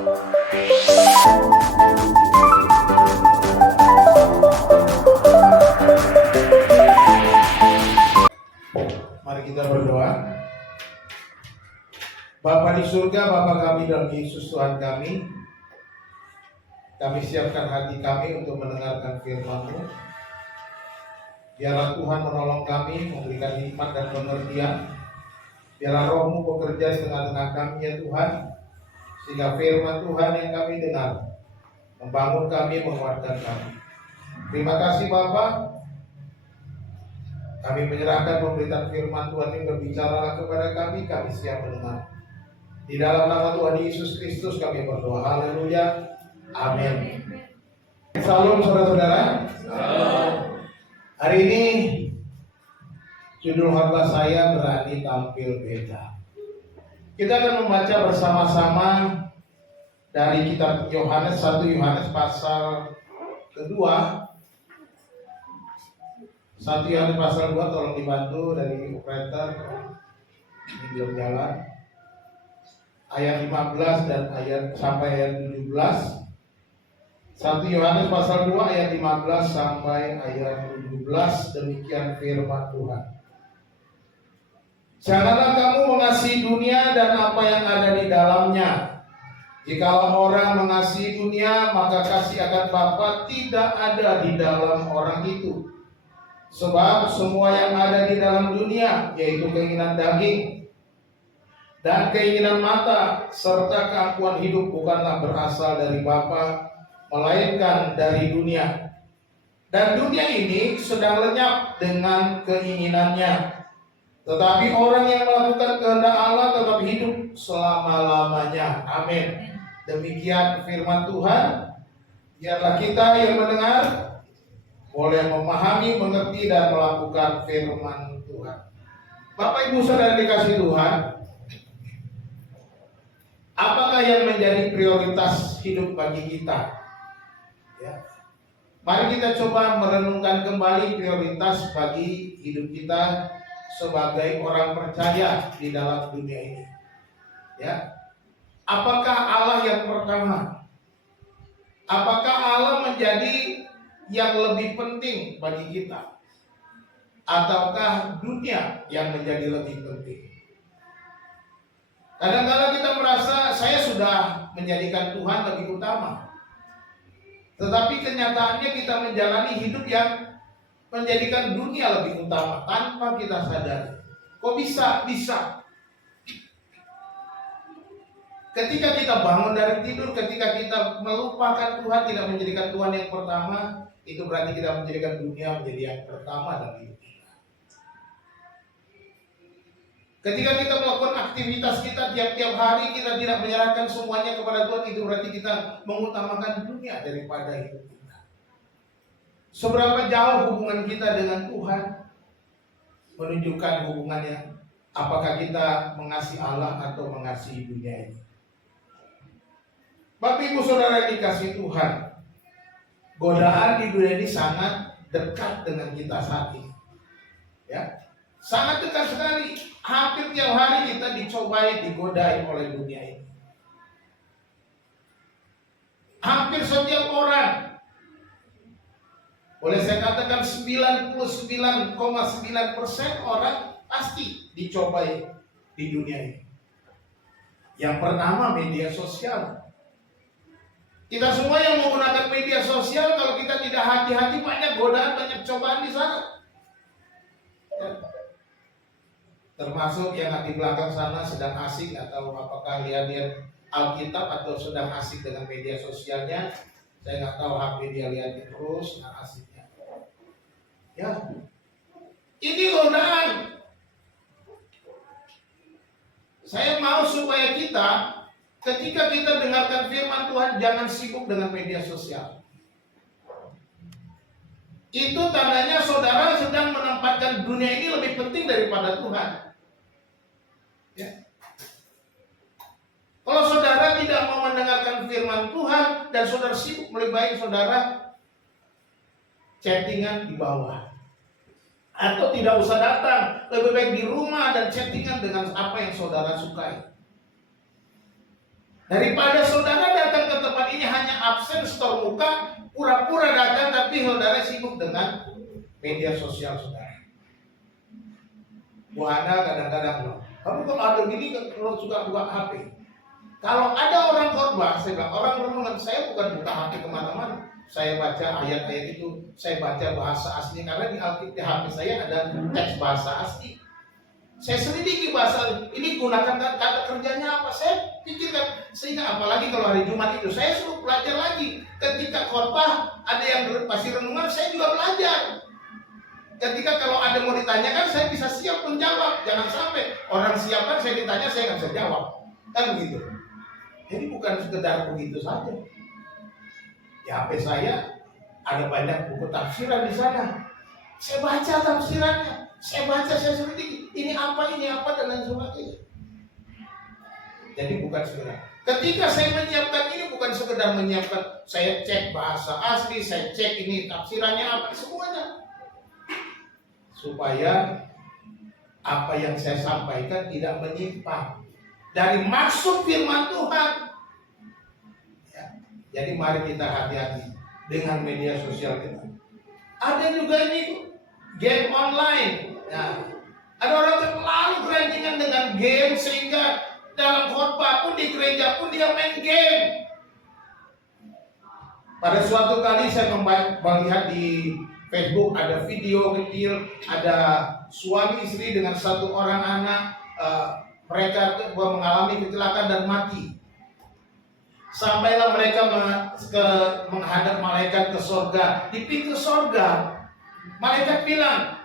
Mari kita berdoa. Bapa di surga, Bapa kami dalam Yesus Tuhan kami siapkan hati kami untuk mendengarkan firman-Mu. Biarlah Tuhan menolong kami, memberikan hikmat dan pengertian. Biarlah Roh-Mu bekerja di tengah-tengah kami ya Tuhan, sehingga firman Tuhan yang kami dengar membangun kami, menguatkan kami. Terima kasih Bapa. Kami menyerahkan pemberitaan firman Tuhan yang berbicara kepada kami siap mendengar. Di dalam nama Tuhan Yesus Kristus kami berdoa. Haleluya. Amin. Salam saudara-saudara. Salam. Hari ini judul khotbah saya berani tampil beda. Kita akan membaca bersama-sama dari kitab Yohanes, 1 Yohanes pasal kedua. 1 Yohanes pasal 2, tolong dibantu dari operator. Ini belum jalan. Ayat 15 dan sampai ayat 17. 1 Yohanes pasal 2 ayat 15 sampai ayat 17. Demikian firman Tuhan. Janganlah kamu mengasihi dunia dan apa yang ada di dalamnya. Jikalau orang mengasihi dunia, maka kasih akan Bapa tidak ada di dalam orang itu. Sebab semua yang ada di dalam dunia, yaitu keinginan daging dan keinginan mata serta keangkuhan hidup, bukanlah berasal dari Bapa, melainkan dari dunia. Dan dunia ini sedang lenyap dengan keinginannya. Tetapi orang yang melakukan kehendak Allah tetap hidup selama-lamanya. Amin. Demikian firman Tuhan. Biarlah kita yang mendengar boleh memahami, mengerti, dan melakukan firman Tuhan. Bapak Ibu Saudara dikasih Tuhan, apakah yang menjadi prioritas hidup bagi kita? Ya. Mari kita coba merenungkan kembali prioritas bagi hidup kita sebagai orang percaya di dalam dunia ini. Ya. Apakah Allah yang pertama? Apakah Allah menjadi yang lebih penting bagi kita? Ataukah dunia yang menjadi lebih penting? Kadang-kadang kita merasa saya sudah menjadikan Tuhan lebih utama. Tetapi kenyataannya kita menjalani hidup yang menjadikan dunia lebih utama tanpa kita sadari. Kok bisa? Bisa. Ketika kita bangun dari tidur, ketika kita melupakan Tuhan, tidak menjadikan Tuhan yang pertama, itu berarti kita menjadikan dunia menjadi yang pertama dalam hidup kita. Ketika kita melakukan aktivitas kita tiap-tiap hari, kita tidak menyerahkan semuanya kepada Tuhan, itu berarti kita mengutamakan dunia daripada hidup kita. Seberapa jauh hubungan kita dengan Tuhan menunjukkan hubungannya. Apakah kita mengasihi Allah atau mengasihi dunia ini? Bapak Ibu Saudara yang dikasihi Tuhan, godaan di dunia ini sangat dekat dengan kita saat ini. Ya, sangat dekat sekali. Hampir tiap hari kita dicobai, digodai oleh dunia ini. Hampir setiap orang, boleh saya katakan 99,9% orang pasti dicobai di dunia ini. Yang pertama, media sosial. Kita semua yang menggunakan media sosial, kalau kita tidak hati-hati, banyak godaan, banyak cobaan di sana. Ya. Termasuk yang di belakang sana sedang asik atau apakah lihat-lihat Alkitab atau sedang asik dengan media sosialnya. Saya nggak tahu, HP dia lihatin terus, nggak asiknya. Ya, ini godaan. Saya mau supaya kita, ketika kita dengarkan firman Tuhan, jangan sibuk dengan media sosial. Itu tandanya saudara sedang menempatkan dunia ini lebih penting daripada Tuhan. Ya. Kalau saudara tidak mau mendengarkan firman Tuhan dan saudara sibuk, lebih baik saudara chattingan di bawah. Atau tidak usah datang, lebih baik di rumah dan chattingan dengan apa yang saudara sukai. Daripada saudara khotbah ini hanya absen store muka, pura-pura datang, tapi saudara sibuk dengan media sosial saudara. Bu Hana kadang-kadang bilang, kamu kalau ada gini kalau suka buka HP. Kalau ada orang khotbah, saya bilang, orang renungan, saya bukan buka HP kemana-mana. Saya baca ayat-ayat itu, saya baca bahasa asli, karena di Alkitab di HP saya ada teks bahasa asli. Saya selidiki bahasa ini, gunakan kata kerjanya apa, saya pikirkan. Sehingga apalagi kalau hari Jumat itu, saya suruh belajar lagi. Ketika khotbah ada yang pasti renungan, saya juga belajar. Ketika kalau ada mau ditanyakan, saya bisa siap menjawab. Jangan sampai orang siapkan, saya ditanya, saya nggak bisa jawab. Kan begitu. Jadi bukan sekedar begitu saja. Di HP saya ada banyak buku tafsiran di sana. Saya baca tafsirannya. Saya baca, saya selidiki, ini apa, dan lain sebagainya. Jadi bukan sekedar. Ketika saya menyiapkan ini, bukan sekedar menyiapkan, saya cek bahasa asli, saya cek ini tafsirannya apa, semuanya. Supaya apa yang saya sampaikan tidak menyimpang dari maksud firman Tuhan. Ya. Jadi mari kita hati-hati dengan media sosial kita. Ada juga ini game online. Nah, ada orang terlalu keranjingan dengan game sehingga dalam khotbah pun di gereja pun dia main game. Pada suatu kali saya melihat di Facebook ada video kecil, ada suami istri dengan satu orang anak, mereka mengalami kecelakaan dan mati. Sampailah mereka menghadap malaikat ke surga. Di pintu surga, malaikat bilang,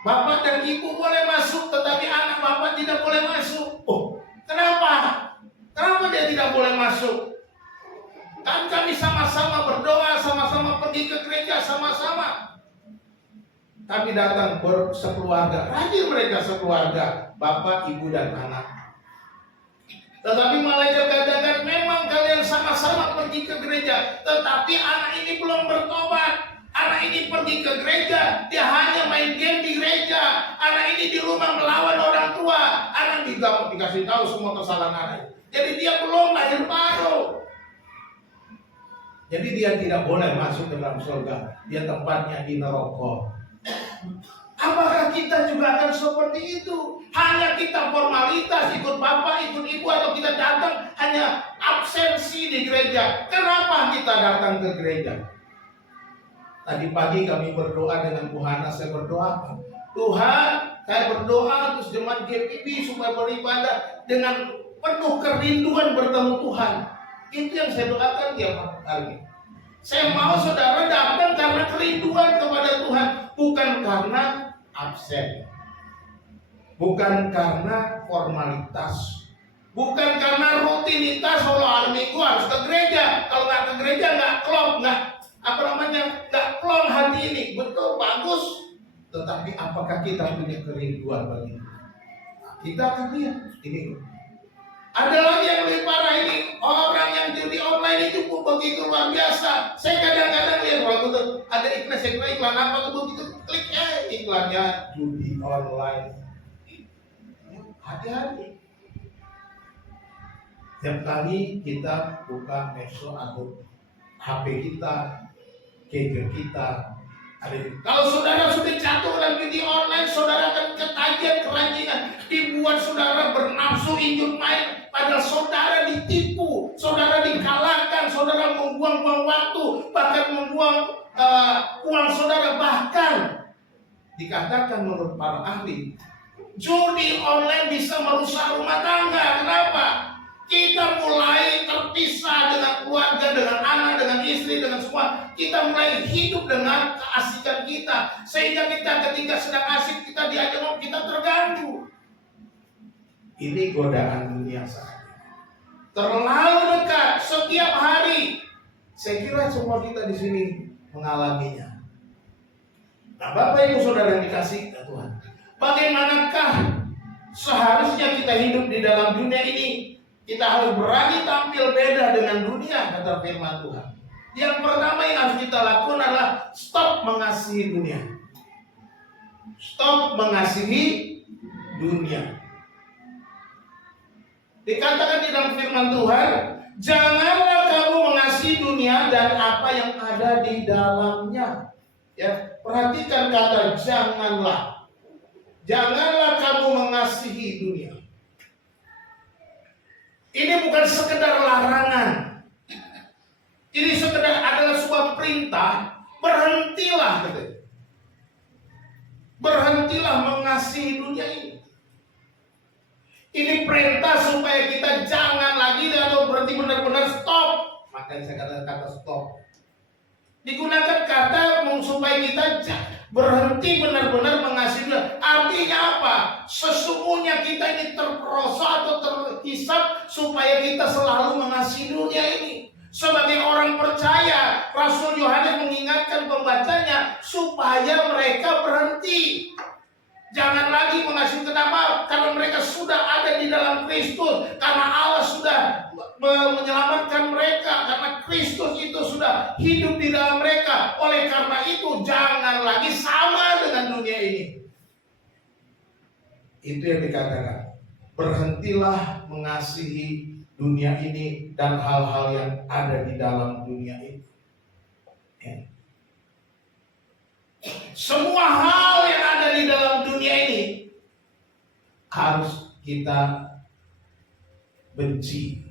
Bapak dan Ibu boleh masuk, tetapi anak Bapak tidak boleh masuk. Oh, kenapa? Kenapa dia tidak boleh masuk? Kan kami sama-sama berdoa, sama-sama pergi ke gereja, sama-sama. Kami datang sekeluarga, rajin mereka sekeluarga, Bapak, Ibu, dan anak. Tetapi malaikat katakan, memang kalian sama-sama pergi ke gereja, tetapi anak ini belum bertobat. Anak ini pergi ke gereja, dia hanya main game di gereja. Anak ini di rumah melawan orang tua. Anak juga dikasih tahu semua kesalahan anak. Jadi dia belum lahir baru. Jadi dia tidak boleh masuk ke dalam surga. Dia tempatnya di neraka. Apakah kita juga akan seperti itu? Hanya kita formalitas, ikut bapak, ikut ibu, atau kita datang hanya absensi di gereja? Kenapa kita datang ke gereja? Tadi pagi kami berdoa dengan Bu Hana, saya berdoa, Tuhan, saya berdoa untuk jemaat GPB supaya beribadah dengan penuh kerinduan bertemu Tuhan. Itu yang saya doakan tiap hari. Saya mau saudara datang karena kerinduan kepada Tuhan, bukan karena absen, bukan karena formalitas, bukan karena rutinitas. Kalau hari Minggu harus ke gereja, kalau nggak ke gereja nggak klop, nggak plong hati ini. Betul, bagus. Tetapi apakah kita punya kerinduan bagi itu? Kita akan lihat ini. Ada lagi yang lebih parah ini, orang yang judi online itu begitu luar biasa. Saya kadang-kadang lihat waktu itu ada iklan, saya kira iklan apa tuh, begitu klik iklannya judi online. Hati-hati. Setiap kali kita buka medsos atau HP kita, gadget kita, kalau saudara sudah jatuh dalam judi online, saudara akan ketagihan, keranjingan, dibuat saudara bernafsu ingin main, padahal saudara ditipu, saudara dikalahkan, saudara membuang-buang waktu, bahkan membuang uang saudara. Bahkan dikatakan menurut para ahli, judi online bisa merusak rumah tangga. Kenapa? Kita mulai terpisah dengan keluarga, dengan anak, dengan istri, dengan semua. Kita mulai hidup dengan keasikan kita, sehingga kita ketika sedang asik, kita diajak, kita terganggu. Ini godaan dunia saja, terlalu dekat setiap hari. Saya kira semua kita di sini mengalaminya. Nah, Bapak Ibu Saudara yang dikasihi Tuhan, bagaimanakah seharusnya kita hidup di dalam dunia ini? Kita harus berani tampil beda dengan dunia, kata firman Tuhan. Yang pertama yang harus kita lakukan adalah stop mengasihi dunia. Stop mengasihi dunia. Dikatakan di dalam firman Tuhan, janganlah kamu ada di dalamnya. Ya, perhatikan kata janganlah. Janganlah kamu mengasihi dunia. Ini bukan sekedar larangan. Ini sekedar adalah sebuah perintah. Berhentilah, katanya. Berhentilah mengasihi dunia ini. Ini perintah supaya kita jangan lagi atau berhenti benar-benar stop. Makanya saya katakan kata stop. Digunakan kata supaya kita berhenti benar-benar mengasihi dunia. Artinya apa? Sesungguhnya kita ini terperosok atau terhisap supaya kita selalu mengasihi dunia ini. Sebagai orang percaya, Rasul Yohanes mengingatkan pembacanya supaya mereka berhenti. Jangan lagi mengasihi. Kenapa? Karena mereka sudah ada di dalam Kristus. Karena Allah sudah menyelamatkan mereka. Karena Kristus itu sudah hidup di dalam mereka. Oleh karena itu jangan lagi sama dengan dunia ini. Itu yang dikatakan. Berhentilah mengasihi dunia ini dan hal-hal yang ada di dalam dunia ini. Ya. Semua hal yang ada di dalam dunia ini harus kita benci.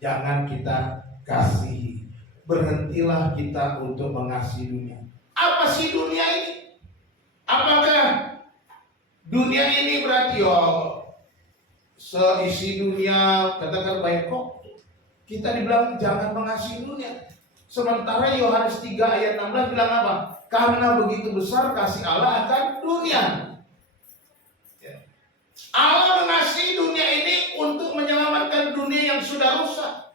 Jangan kita kasihi. Berhentilah kita untuk mengasihi dunia. Apa sih dunia ini? Apakah dunia ini berarti seisi dunia katakan baik kok? Kita dibilang jangan mengasihi dunia. Sementara Yohanes 3 ayat 16 bilang apa? Karena begitu besar kasih Allah akan dunia. Allah mengasihi dunia ini untuk menyelamatkan dunia yang sudah rusak.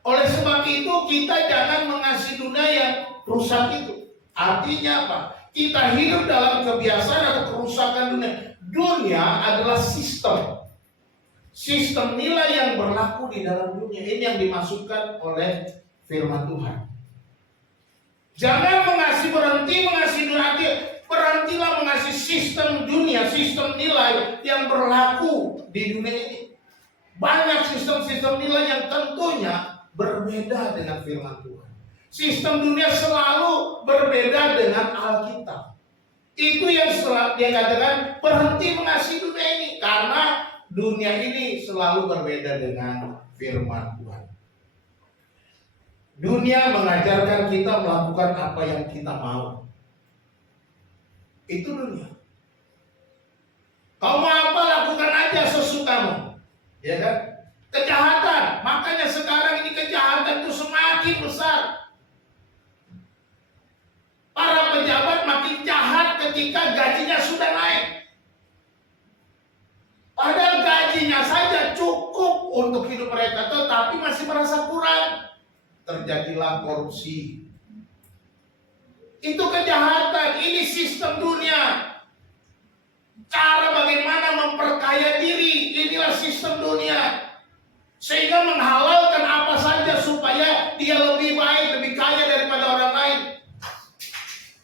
Oleh sebab itu kita jangan mengasihi dunia yang rusak itu. Artinya apa? Kita hidup dalam kebiasaan atau kerusakan dunia. Dunia adalah sistem. Sistem nilai yang berlaku di dalam dunia. Ini yang dimaksudkan oleh firman Tuhan. Jangan berhenti mengasihi dunia. Berhentilah mengasihi sistem dunia, sistem nilai yang berlaku di dunia ini. Banyak sistem-sistem nilai yang tentunya berbeda dengan firman Tuhan. Sistem dunia selalu berbeda dengan Alkitab. Itu yang dia katakan berhenti mengasihi dunia ini. Karena dunia ini selalu berbeda dengan firman Tuhan. Dunia mengajarkan kita melakukan apa yang kita mau. Itu dunia. Kau mau apa, lakukan aja sesukamu. Ya kan? Kejahatan. Makanya sekarang ini kejahatan itu semakin besar. Para pejabat makin jahat ketika gajinya sudah naik. Padahal gajinya saja cukup untuk hidup mereka, tetapi masih merasa kurang. Terjadilah korupsi. Itu kejahatan, ini sistem dunia. Cara bagaimana memperkaya diri, inilah sistem dunia. Sehingga menghalalkan apa saja supaya dia lebih baik, lebih kaya daripada orang lain.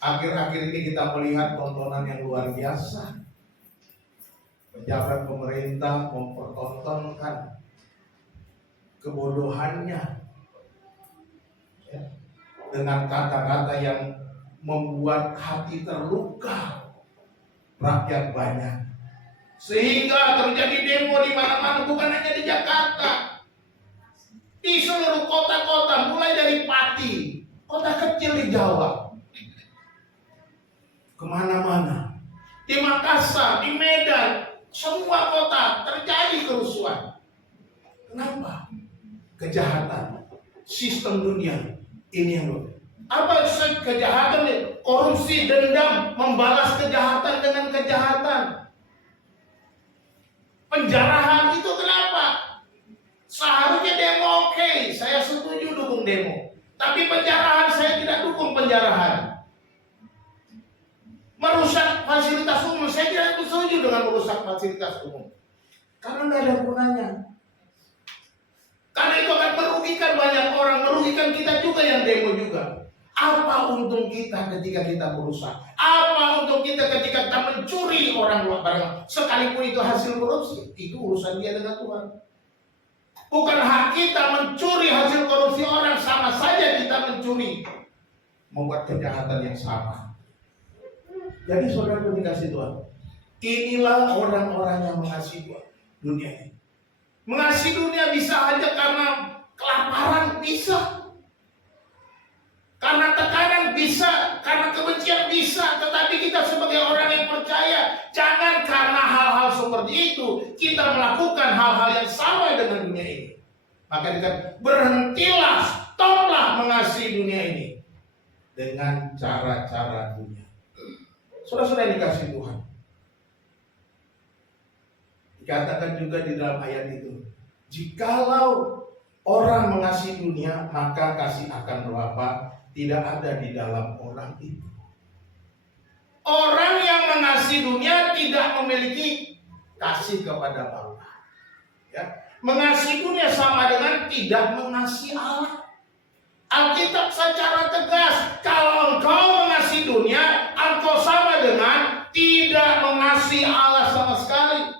Akhir-akhir ini kita melihat tontonan yang luar biasa. Pejabat pemerintah mempertontonkan kebodohannya ya, dengan kata-kata yang membuat hati terluka rakyat banyak. Sehingga terjadi demo di mana-mana, bukan hanya di Jakarta. Di seluruh kota-kota, mulai dari Pati, kota kecil di Jawa, kemana-mana, di Makassar, di Medan, semua kota terjadi kerusuhan. Kenapa? Kejahatan, sistem dunia ini yang apa kejahatan? Korupsi, dendam, membalas kejahatan dengan kejahatan. Penjarahan itu kenapa? Seharusnya demo oke, saya setuju dukung demo. Tapi penjarahan saya tidak dukung penjarahan. Merusak fasilitas umum, saya tidak setuju dengan merusak fasilitas umum. Karena tidak ada gunanya. Karena itu akan merugikan banyak orang, merugikan kita juga yang demo juga. Apa untung kita ketika kita merusak? Apa untung kita ketika kita mencuri orang barang? Sekalipun itu hasil korupsi, itu urusan dia dengan Tuhan. Bukan hak kita mencuri hasil korupsi orang, sama saja kita mencuri, membuat kejahatan yang sama. Jadi saudara dikasih Tuhan, inilah orang-orang yang mengasihi dunia ini. Mengasihi dunia bisa aja karena kelaparan, bisa. Karena tekanan bisa, karena kebencian bisa. Tetapi kita sebagai orang yang percaya, jangan karena hal-hal seperti itu kita melakukan hal-hal yang sama dengan dunia ini. Maka dikatakan, berhentilah, stoplah mengasihi dunia ini dengan cara-cara dunia. Saudara-saudara yang dikasihi Tuhan, dikatakan juga di dalam ayat itu, jikalau orang mengasihi dunia, maka kasih akan Bapa tidak ada di dalam orang itu. Orang yang mengasihi dunia tidak memiliki kasih kepada Bapa. Ya. Mengasihi dunia sama dengan tidak mengasihi Allah. Alkitab secara tegas, kalau engkau mengasihi dunia, engkau sama dengan tidak mengasihi Allah sama sekali.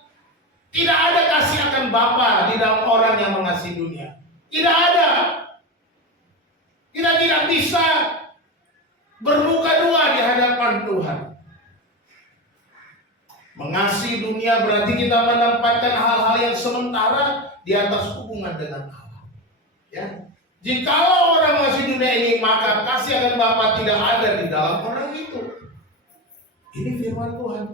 Tidak ada kasih akan Bapa di dalam orang yang mengasihi dunia. Tidak ada. Kita tidak bisa bermuka dua di hadapan Tuhan. Mengasihi dunia berarti kita menempatkan hal-hal yang sementara di atas hubungan dengan Allah. Ya. Jikalau orang mengasihi dunia ini, maka kasih akan Bapa tidak ada di dalam orang itu. Ini firman Tuhan.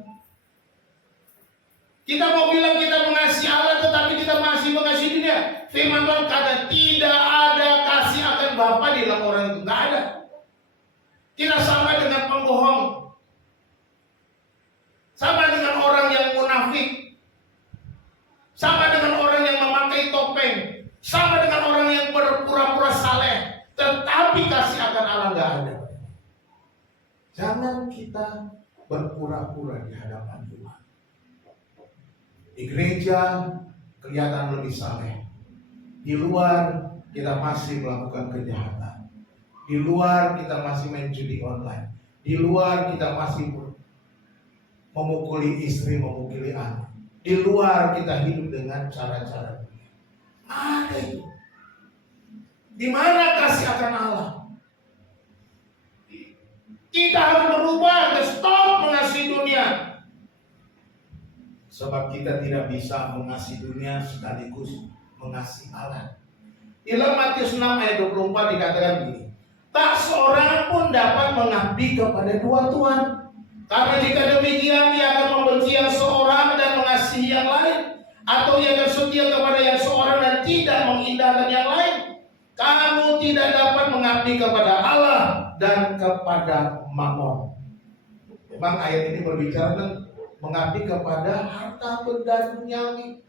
Kita mau bilang kita mengasihi Allah, tetapi kita masih mengasihi dunia. Firman Tuhan kata tidak ada kasih akan Bapa di dalam orang itu. Tidak ada. Kita sama dengan pembohong, sama dengan orang yang munafik, sama dengan orang yang memakai topeng, sama dengan orang yang berpura-pura saleh, tetapi kasih akan Allah nggak ada. Jangan kita berpura-pura di hadapan Tuhan. Di gereja kelihatan lebih saleh, di luar kita masih melakukan kejahatan, di luar kita masih main judi online, di luar kita masih memukuli istri, memukuli anak, di luar kita hidup dengan cara-cara dunia. Ada itu. Di mana kasih akan Allah? Kita harus berubah, stop mengasihi dunia. Sebab kita tidak bisa mengasihi dunia sekaligus mengasihi Allah. Di dalam Matius 6 ayat 24 dikatakan begini, tak seorang pun dapat mengabdi kepada dua tuan. Karena jika demikian ia akan membenci yang seorang dan mengasihi yang lain, atau ia akan setia kepada yang seorang dan tidak mengindahkan yang lain. Kamu tidak dapat mengabdi kepada Allah dan kepada Mammon. Memang ayat ini berbicara tentang mengabdi kepada harta benda duniawi.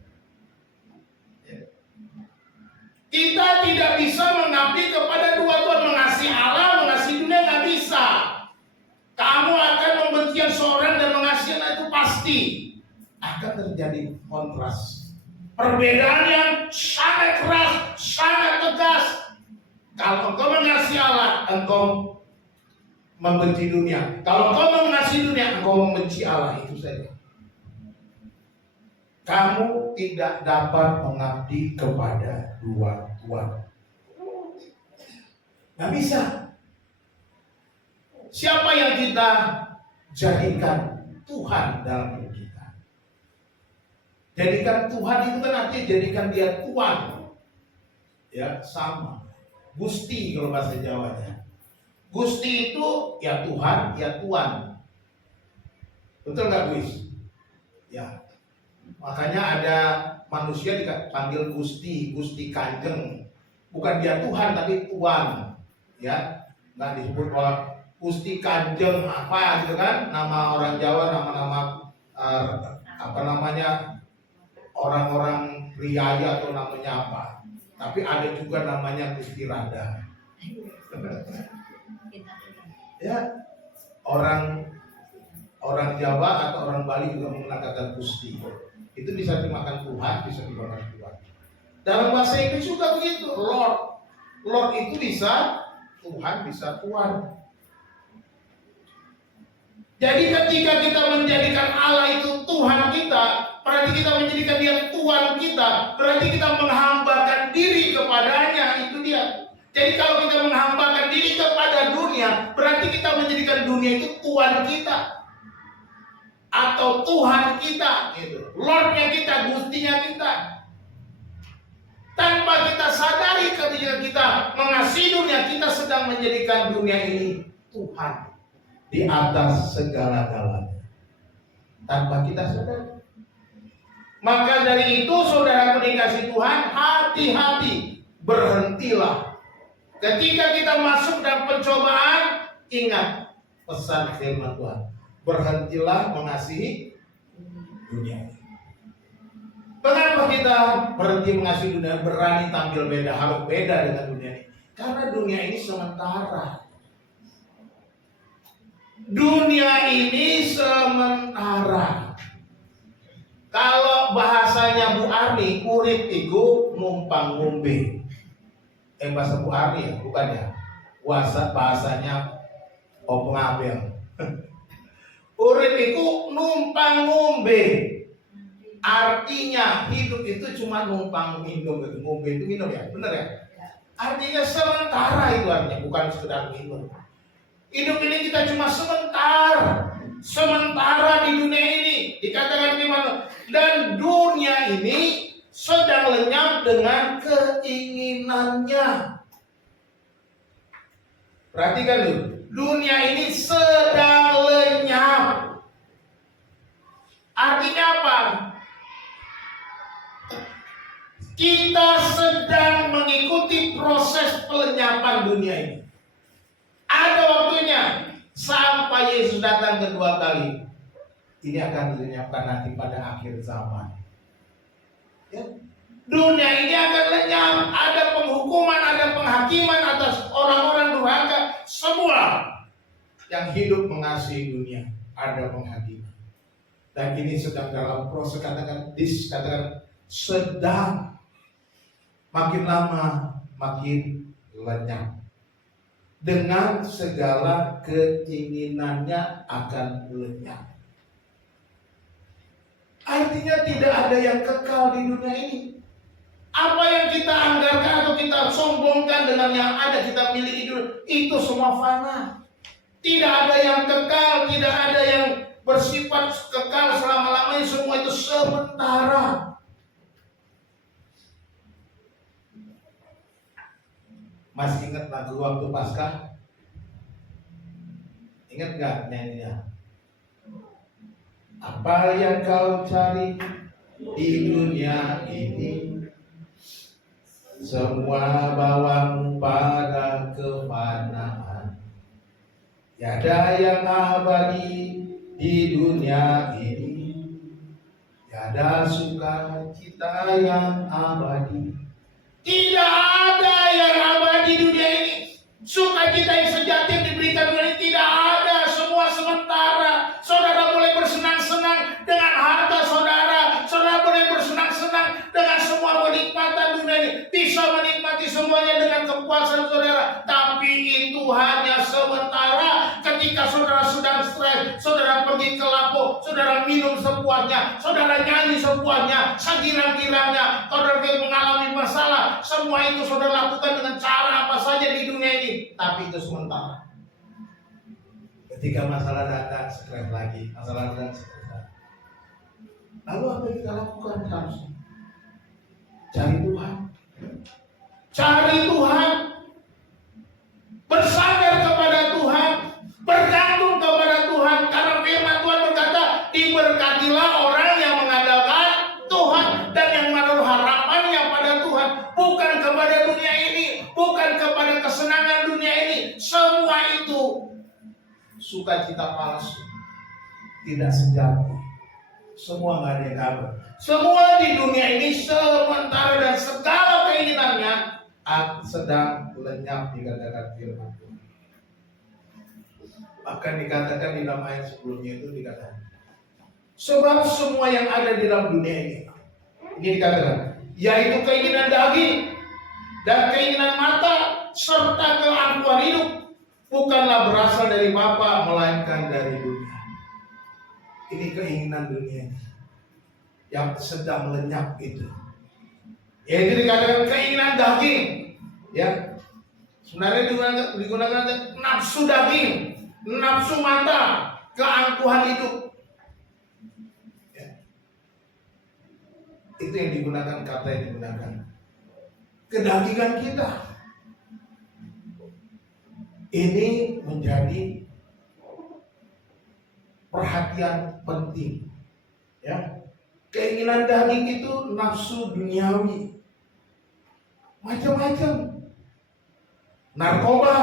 Kita tidak bisa mengabdi kepada dua tuan, mengasihi Allah, mengasihi dunia, nggak bisa. Kamu akan membenci yang seorang dan mengasihi yang itu pasti akan terjadi kontras. Perbedaan yang sangat keras, sangat tegas. Kalau engkau mengasihi Allah, engkau membenci dunia. Kalau engkau mengasihi dunia, engkau membenci Allah. Itu saja. Kamu tidak dapat mengabdi kepada dua tuan. Nggak bisa. Siapa yang kita jadikan Tuhan dalam hidup kita? Jadikan Tuhan itu kan artinya jadikan dia tuan. Ya, sama. Gusti kalau bahasa Jawanya. Gusti itu ya Tuhan, ya tuan. Betul nggak, Guys? Ya. Makanya ada manusia dipanggil Gusti, Gusti Kanjeng. Bukan dia Tuhan tapi tuan. Ya. Nggak disebut bahwa Gusti Kanjeng apa gitu kan? Nama orang Jawa, nama-nama apa namanya? Orang-orang Riaya atau namanya apa? Tapi ada juga namanya Gusti Rada. Ya, orang Jawa atau orang Bali juga menggunakan kata Gusti. Itu bisa dimakan Tuhan, bisa dimakan Tuhan. Dalam bahasa Inggris juga begitu. Lord, Lord itu bisa Tuhan, bisa Tuhan. Jadi ketika kita menjadikan Allah itu Tuhan kita, berarti kita menjadikan dia Tuhan kita, berarti kita menghambakan Jadi kalau kita menghambakan diri kepada dunia, berarti kita menjadikan dunia itu tuan kita atau Tuhan kita, gitu. Lordnya kita, gustinya kita. Tanpa kita sadari ketika kita mengasihi dunia, kita sedang menjadikan dunia ini Tuhan di atas segala-galanya. Tanpa kita sadari. Maka dari itu, saudara dikasihi Tuhan, hati-hati, berhentilah. Ketika kita masuk dalam pencobaan, ingat pesan firman Tuhan. Berhentilah mengasihi dunia. Mengapa kita berhenti mengasihi dunia, berani tampil beda, harus beda dengan dunia ini? Karena dunia ini sementara. Dunia ini sementara. Kalau bahasanya Bu Arni, urip iku numpang ngombe. Bahasa Bu Arni ya, bukan ya? Bahasanya Om Abel. Urip iku numpang ngombe. Artinya hidup itu cuma numpang minum. Ngombe itu minum ya, benar ya? Artinya sementara itu artinya, bukan sekedar minum. Hidup ini kita cuma sementara. Sementara di dunia ini. Dikatakan gimana? Dan dunia ini sedang lenyap dengan keinginannya. Perhatikan dulu. Dunia ini sedang lenyap. Artinya apa? Kita sedang mengikuti proses pelenyapan dunia ini. Ada waktunya sampai Yesus datang kedua kali. Ini akan dilenyapkan nanti pada akhir zaman. Ya. Dunia ini akan lenyap. Ada penghukuman, ada penghakiman atas orang-orang durhaka. Semua yang hidup mengasihi dunia ada penghakiman. Dan ini sedang dalam proses, katakan sedang. Makin lama makin lenyap. Dengan segala keinginannya akan lenyap. Artinya tidak ada yang kekal di dunia ini. Apa yang kita anggarkan atau kita sombongkan dengan yang ada kita miliki dulu, itu semua fana. Tidak ada yang kekal, tidak ada yang bersifat kekal selama-lamanya, semua itu sementara. Masih ingat lagu waktu Paskah? Ingat gak nyanyinya? Apa yang kau cari di dunia ini, semua bawamu pada kefanaan. Tiada yang abadi di dunia ini, tiada sukacita yang abadi. Tidak ada yang abadi di dunia ini. Sukacita yang sejati yang diberikan dunia ini tidak ada. Semua sementara. Saudara boleh bersenang-senang dengan harta saudara. Saudara boleh bersenang-senang dengan semua kenikmatan dunia ini. Bisa menikmati semuanya dengan kepuasan saudara. Tapi itu hanya sementara. Ketika saudara sedang stres, saudara pergi ke lapo, saudara minum sepuasnya, saudara nyanyi sepuasnya, segirang-girangnya, saudara mengalami masalah. Semua itu saudara lakukan dengan cara apa saja di dunia ini. Tapi itu sementara. Ketika masalah datang, stres lagi. Masalah datang, stres lagi. Lalu apa yang kita lakukan harusnya? Cari Tuhan. Cari Tuhan. Bersandar kepada Tuhan. Bergantung kepada Tuhan. Karena firman Tuhan berkata, diberkatilah orang yang mengandalkan Tuhan dan yang menaruh harapannya pada Tuhan. Bukan kepada dunia ini. Bukan kepada kesenangan dunia ini. Semua itu sukacita palsu. Tidak sejati. Semua nggak ada yang kabar. Semua di dunia ini sementara dan segala keinginannya sedang lenyap, dikatakan firman Tuhan. Bahkan dikatakan di dalam ayat sebelumnya itu dikatakan, sebab semua yang ada di dalam dunia ini dikatakan, yaitu keinginan daging dan keinginan mata serta keangkuhan hidup, bukanlah berasal dari Bapa melainkan dari dunia. Ini keinginan dunia yang sedang lenyap itu. Yaitu dikatakan keinginan daging, ya. Sebenarnya digunakan nafsu daging, nafsu mata, keangkuhan hidup. Ya. Itu yang digunakan, kata yang digunakan. Kedagingan kita. Ini menjadi perhatian penting. Ya. Keinginan daging itu nafsu duniawi. Macam-macam. Narkoba,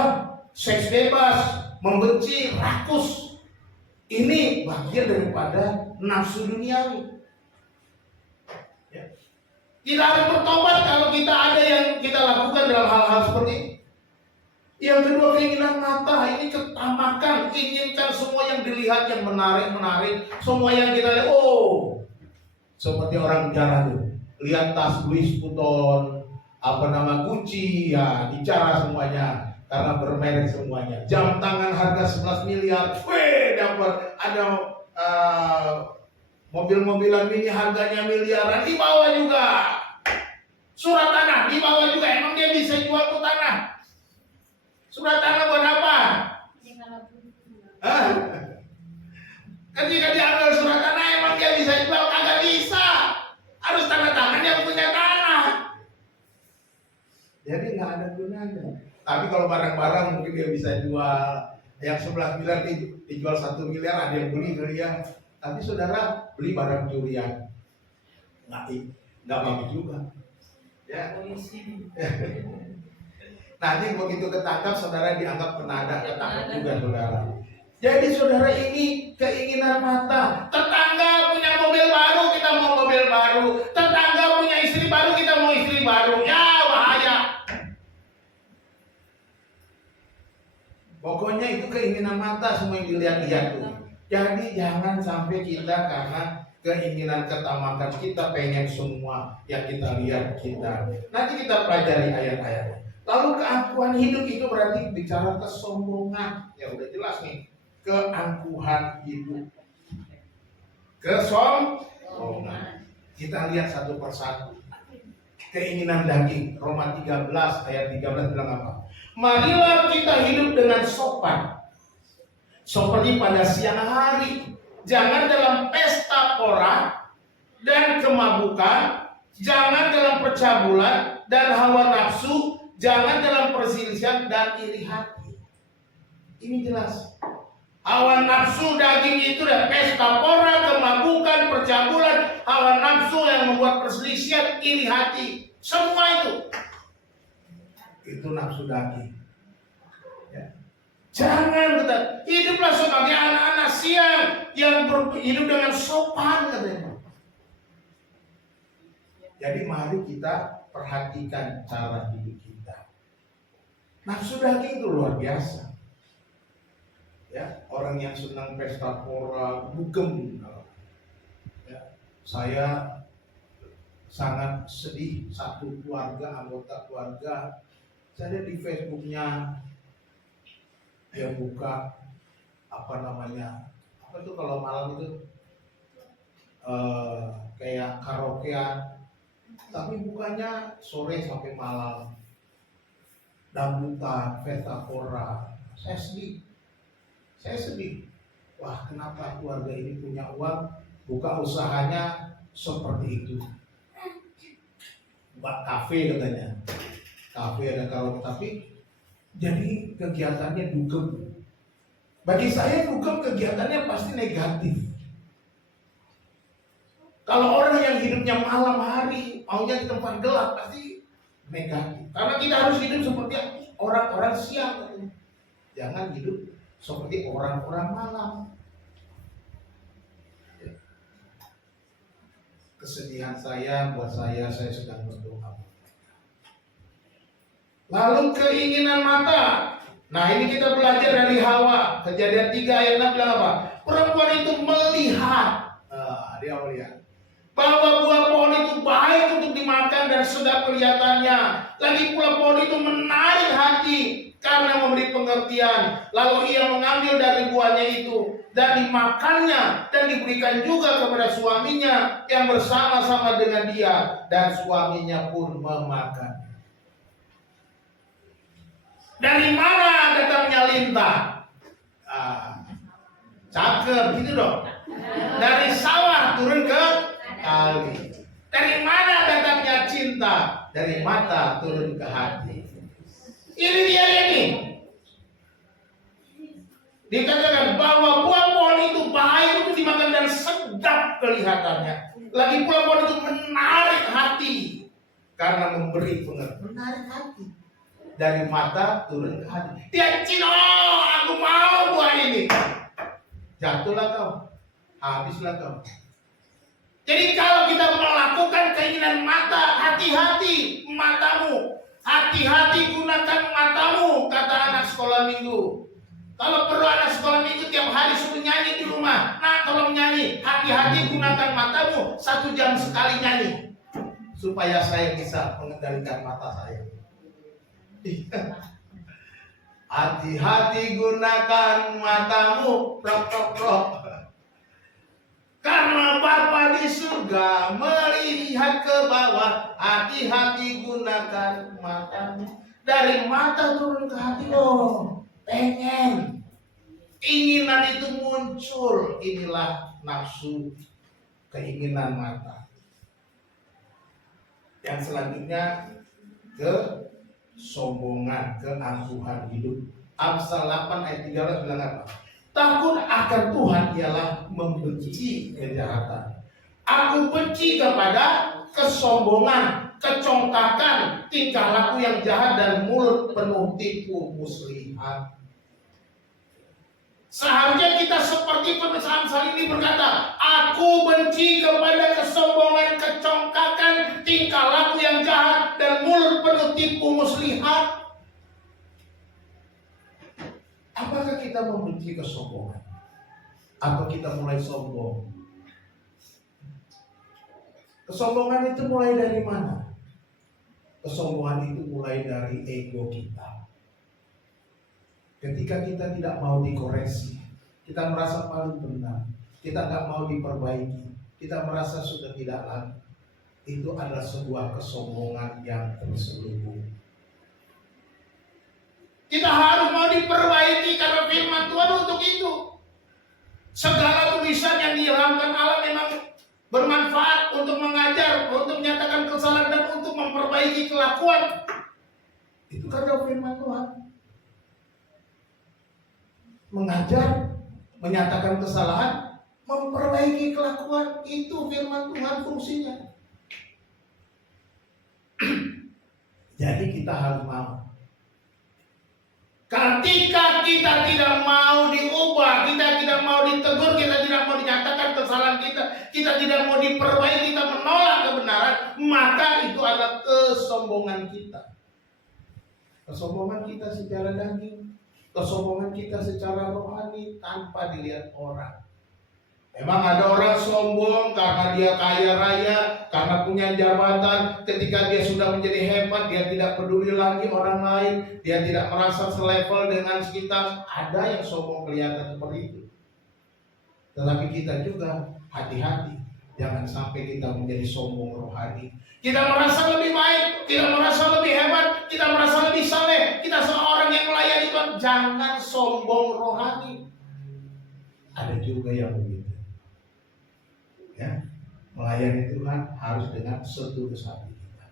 seks bebas, membenci, rakus. Ini bagian daripada nafsu duniawi. Ya. Kita harus bertobat kalau kita ada yang kita lakukan dalam hal-hal seperti ini. Yang kedua, keinginan mata. Ini ketamakan, inginkan semua yang dilihat yang menarik. Semua yang kita lihat, seperti orang bicara tuh. Lihat tas Louis Vuitton, Gucci, ya bicara semuanya karena bermerek semuanya. Jam tangan harga 11 miliar, dapat ada mobil-mobilan mini harganya miliaran, dibawa juga. Surat tanah dibawa juga, emang dia bisa jual tuh tanah? Surat tanah buat apa? Ketika diambil surat tanah, emang dia bisa jual? Kagak bisa. Harus tanda tangan yang punya tanah. Jadi nggak ada gunanya. Tapi kalau barang-barang mungkin dia bisa jual. Yang 11 miliar dijual 1 miliar, ada yang beli kali ya. Tapi saudara beli barang curian, nggak bagus juga. Ya. Nanti begitu ketangkap, saudara dianggap penada, ketangkap juga saudara. Jadi saudara, ini keinginan mata. Tetangga punya mobil baru, kita mau mobil baru. Tetangga punya istri baru, kita mau istri baru. Ya bahaya. Pokoknya itu keinginan mata, semua yang dilihat-lihat tuh. Jadi jangan sampai kita karena keinginan ketamakan kita pengen semua yang kita lihat kita. Nanti kita pelajari ayat-ayat. Lalu keangkuhan hidup itu berarti bicara kesombongan. Ya udah jelas nih. Keangkuhan hidup. Kesombongan. Kita lihat satu persatu. Keinginan daging. Roma 13 ayat 13 bilang apa? Marilah kita hidup dengan sopan, seperti pada siang hari. Jangan dalam pesta pora dan kemabukan. Jangan dalam percabulan dan hawa nafsu. Jangan dalam perselisihan dan iri hati. Ini jelas. Hawa nafsu daging itu dan pesta pora, kemabukan, percabulan, hawa nafsu yang membuat perselisihan, iri hati. Semua itu nafsu daging. Ya. Jangan kita hiduplah sebagai anak-anak siang yang hidup dengan sopan, katanya. Jadi mari kita perhatikan cara hidup kita. Nafsu daging itu luar biasa. Ya, orang yang senang pesta pora, dugem. Ya, saya sangat sedih, satu keluarga, anggota keluarga, saya lihat di Facebooknya dia buka apa itu kalau malam itu kayak karaokean, tapi bukannya sore sampai malam, dangdutan, pesta pora. Saya sedih. Wah, kenapa keluarga ini punya uang buka usahanya seperti itu? Buat kafe katanya. Kafe ada karaoke, tapi jadi kegiatannya dugem. Bagi saya dugem kegiatannya pasti negatif. Kalau orang yang hidupnya malam hari, maunya di tempat gelap, pasti negatif. Karena kita harus hidup seperti orang-orang siang. Jangan hidup seperti orang-orang malam. Kesedihan saya, buat saya sedang berdoa. Lalu keinginan mata. Nah, ini kita belajar dari Hawa. Kejadian 3 ayat 6 bilang apa? Perempuan itu melihat. Dia melihat bahwa buah pohon itu baik untuk dimakan dan sedap kelihatannya. Lagi pula pohon itu menarik hati karena memberi pengertian. Lalu ia mengambil dari buahnya itu dan dimakannya dan diberikan juga kepada suaminya yang bersama-sama dengan dia, dan suaminya pun memakan. Dari mana datangnya lintah? Cakep gitu dong. Dari sawah turun ke kali. Dari mana datangnya cinta? Dari mata turun ke hati. Ini dia ini. Dikatakan bahwa buah pohon itu baik untuk dimakan dan sedap kelihatannya. Lagi pula pohon itu menarik hati karena memberi pengertian. Menarik hati. Dari mata turun ke hati. Dia cino, aku mau buah ini. Jatuhlah kau, habislah kau. Jadi kalau kita melakukan keinginan mata, hati-hati matamu. Hati-hati gunakan matamu, kata anak sekolah minggu. Kalau perlu anak sekolah minggu tiap hari suruh nyanyi di rumah. Nah, tolong nyanyi. Hati-hati gunakan matamu, 1 jam sekali nyanyi. Supaya saya bisa mengendalikan mata saya. Hati-hati gunakan matamu, prok. Karena Bapa di surga melihat ke bawah. Hati-hati gunakan matamu. Dari mata turun ke hati loh. Pengen. Keinginan itu muncul. Inilah nafsu, keinginan mata. Yang selanjutnya kesombongan, keangkuhan hidup. Amsal 8 ayat 13 bilang apa? Takut akan Tuhan ialah membenci kejahatan. Aku benci kepada kesombongan, kecongkakan, tingkah laku yang jahat dan mulut penuh tipu muslihat. Seharusnya kita seperti penulis Amsal ini berkata, aku benci kepada kesombongan, kecongkakan, tingkah laku yang jahat dan mulut penuh tipu muslihat. Apakah kita membenci kesombongan? Atau kita mulai sombong? Kesombongan itu mulai dari mana? Kesombongan itu mulai dari ego kita. Ketika kita tidak mau dikoreksi, kita merasa paling benar, kita nggak mau diperbaiki, kita merasa sudah tidak lagi. Itu adalah sebuah kesombongan yang terselubung. Kita harus mau diperbaiki karena firman Tuhan untuk itu. Segala tulisan yang diilhamkan Allah memang bermanfaat untuk mengajar, untuk menyatakan kesalahan dan untuk memperbaiki kelakuan. Itu karena firman Tuhan. Mengajar, menyatakan kesalahan, memperbaiki kelakuan, itu firman Tuhan fungsinya. Jadi kita harus mau. Ketika kita tidak mau diubah, kita tidak mau ditegur, kita tidak mau dinyatakan kesalahan kita tidak mau diperbaiki, kita menolak kebenaran, maka itu adalah kesombongan kita. Kesombongan kita secara daging, kesombongan kita secara rohani tanpa dilihat orang. Memang ada orang sombong karena dia kaya raya, karena punya jabatan. Ketika dia sudah menjadi hebat, dia tidak peduli lagi orang lain, dia tidak merasa selevel dengan sekitar. Ada yang sombong kelihatan seperti itu. Tetapi kita juga hati-hati, jangan sampai kita menjadi sombong rohani. Kita merasa lebih baik, kita merasa lebih hebat, kita merasa lebih saleh, kita seorang yang melayani Tuhan. Jangan sombong rohani. Ada juga yang begitu. Ya, melayani Tuhan harus dengan setulus hati kita.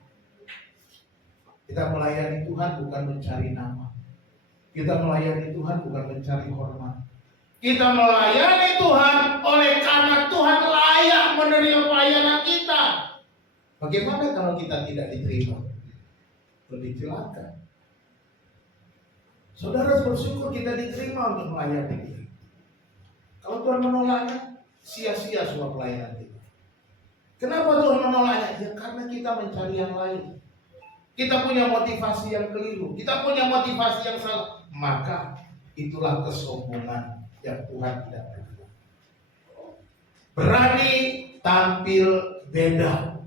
Kita melayani Tuhan bukan mencari nama. Kita melayani Tuhan bukan mencari hormat. Kita melayani Tuhan oleh karena Tuhan layak menerima pelayanan kita. Bagaimana kalau kita tidak diterima? Lebih celaka. Saudara bersyukur kita diterima untuk melayani Dia. Kalau Tuhan menolaknya, sia-sia semua pelayanan kita. Kenapa Tuhan menolaknya? Ya karena kita mencari yang lain. Kita punya motivasi yang keliru, kita punya motivasi yang salah. Maka itulah kesombongan yang Tuhan tidak berikan. Berani tampil beda.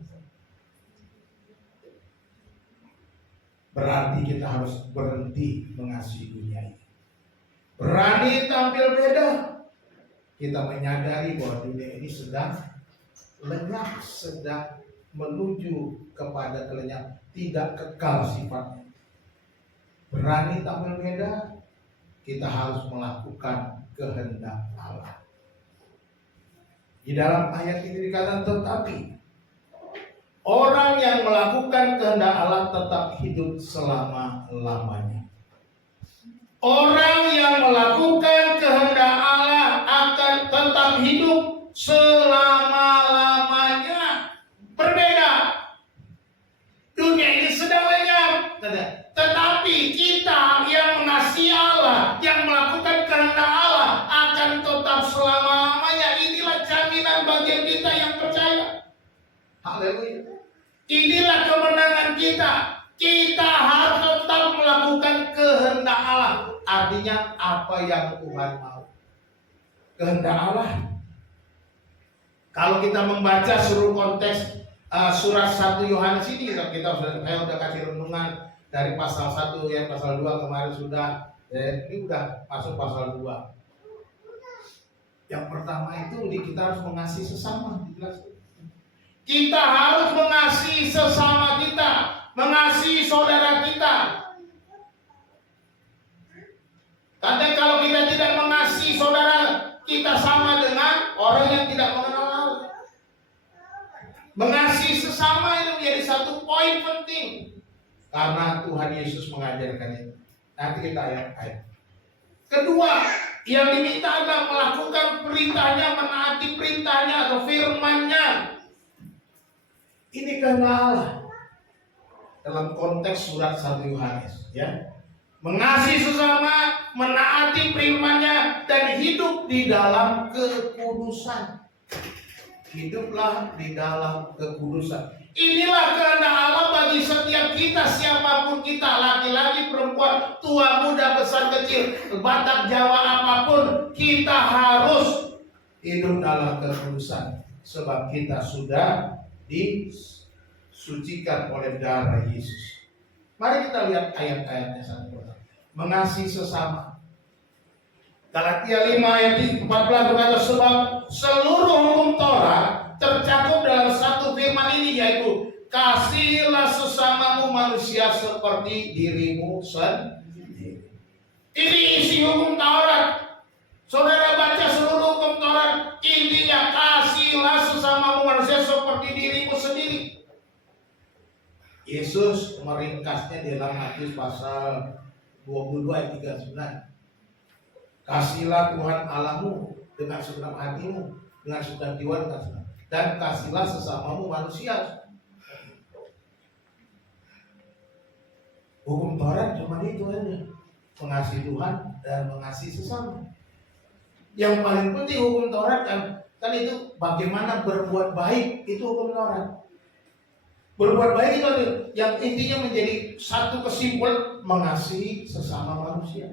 Berarti kita harus berhenti mengasihi dunia ini. Berani tampil beda. Kita menyadari bahwa dunia ini sedang lenyap, sedang menuju kepada kelenyapan, tidak kekal sifatnya. berani tampil beda, kita harus melakukan kehendak Allah. Di dalam ayat ini dikatakan tetapi orang yang melakukan kehendak Allah tetap hidup selama-lamanya. Orang yang melakukan kehendak Allah akan tetap hidup selama-lamanya. Berbeda. Dunia ini sedang lenyap. Tetapi kita yang mengasihi Allah, yang melakukan kehendak Allah akan tetap selama-lamanya. Inilah jaminan bagi kita yang percaya. Haleluya. Inilah kemenangan kita. Kita harus tetap melakukan kehendak Allah. Artinya apa yang Tuhan mau. Kehendak Allah. Kalau kita membaca seluruh konteks surat 1 Yohanes ini, saya sudah kasih renungan dari pasal 1 ya, pasal 2 kemarin sudah. Ini udah masuk pasal 2. Yang pertama itu kita harus mengasihi sesama. Kita harus mengasihi sesama kita, mengasihi saudara kita. Karena kalau kita tidak mengasihi saudara, kita sama dengan orang yang tidak mengenal Allah. Mengasihi sesama itu menjadi satu poin penting. Karena Tuhan Yesus mengajarkan itu. Nanti kita ayat-ayat. Kedua, yang diminta adalah melakukan perintahnya, menaati perintahnya atau firman-Nya. Ini kehendak Allah. Dalam konteks surat 1 Yohanes, ya. Mengasihi sesama, menaati firman-Nya, dan hidup di dalam kekudusan. Hiduplah di dalam kekudusan. Inilah kehendak Allah bagi setiap kita, siapapun kita, laki-laki, perempuan, tua, muda, besar, kecil, Batak, Jawa, apapun, kita harus hidup dalam kekudusan. Sebab kita sudah disucikan oleh darah Yesus. Mari kita lihat ayat-ayatnya satu. Mengasihi sesama. Galatia 5 ayat 14 berkata, sebab seluruh hukum Taurat tercakup dalam satu firman ini, yaitu kasihilah sesamamu manusia seperti dirimu sendiri. Ini isi hukum Taurat. Saudara baca seluruh hukum Taurat, intinya kasihilah sesamamu manusia seperti dirimu sendiri. Yesus meringkasnya di dalam Matius pasal 22 ayat 39. Kasihilah Tuhan Allahmu dengan segenap hatimu, dengan segenap jiwa, dan kasihilah sesamamu manusia. Hukum Taurat cuma itu aja, mengasihi Tuhan dan mengasihi sesama. Yang paling penting hukum Taurat kan itu bagaimana berbuat baik, itu hukum Taurat. Berbuat baik itu yang intinya menjadi satu kesimpulan, mengasihi sesama manusia.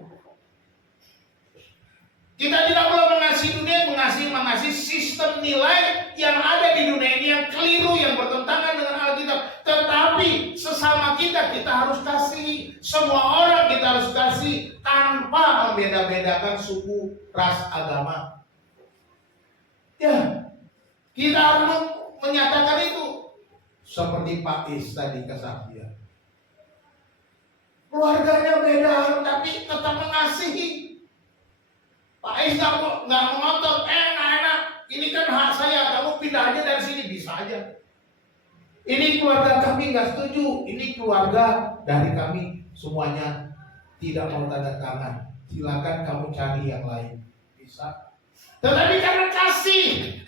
Kita tidak perlu mengasihi dunia, mengasihi sistem nilai yang ada di dunia ini yang keliru, yang bertentangan dengan Alkitab. Tetapi sesama kita harus kasih. Semua orang kita harus kasih tanpa membeda-bedakan suku, ras, agama. Ya, kita harus menyatakan itu. Seperti Pak Is tadi kesaksian. Keluarganya beda, tapi tetap mengasihi. Pak Is nggak mengotot, enak, ini kan hak saya, kamu pindah aja dari sini, bisa aja. Ini keluarga kami nggak setuju, ini keluarga dari kami semuanya tidak mau tanda tangan. Silakan kamu cari yang lain, bisa. Tetapi karena kasih,